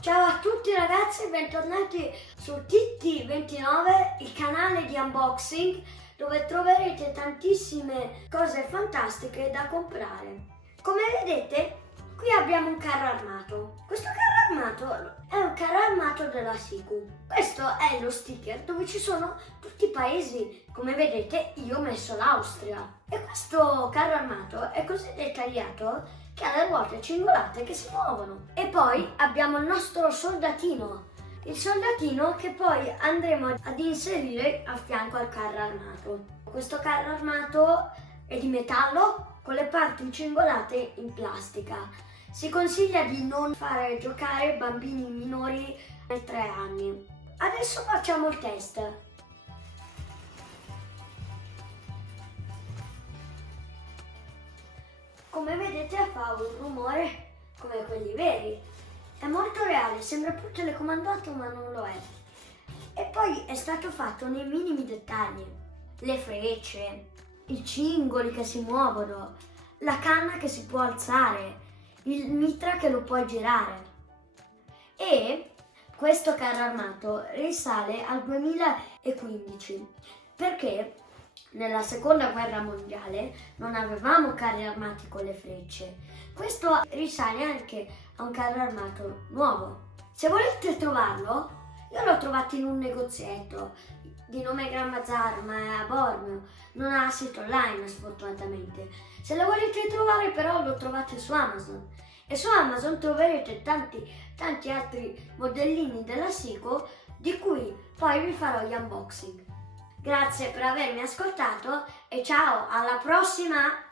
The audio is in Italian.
Ciao a tutti ragazzi e bentornati su TT29, il canale di unboxing dove troverete tantissime cose fantastiche da comprare. Come vedete, qui abbiamo un carro armato. Questo carro armato è un carro armato della Siku. Questo è lo sticker dove ci sono tutti i paesi. Come vedete, io ho messo l'Austria. E questo carro armato è così dettagliato che ha le ruote cingolate che si muovono. E poi abbiamo il nostro soldatino. Il soldatino che poi andremo ad inserire a fianco al carro armato. Questo carro armato è di metallo con le parti cingolate in plastica. Si consiglia di non fare giocare bambini minori ai 3 anni. Adesso facciamo il test. Come vedete fa un rumore come quelli veri. È molto reale, sembra più telecomandato ma non lo è. E poi è stato fatto nei minimi dettagli. Le frecce, i cingoli che si muovono, la canna che si può alzare, il mitra che lo puoi girare. E questo carro armato risale al 2015 perché nella seconda guerra mondiale non avevamo carri armati con le frecce. Questo risale anche a un carro armato nuovo. Se volete trovarlo, io l'ho trovato in un negozietto di nome Gran Bazar, ma è a Bormio, non ha sito online sfortunatamente. Se lo volete trovare però lo trovate su Amazon. E su Amazon troverete tanti altri modellini della Siku di cui poi vi farò gli unboxing. Grazie per avermi ascoltato e ciao, alla prossima!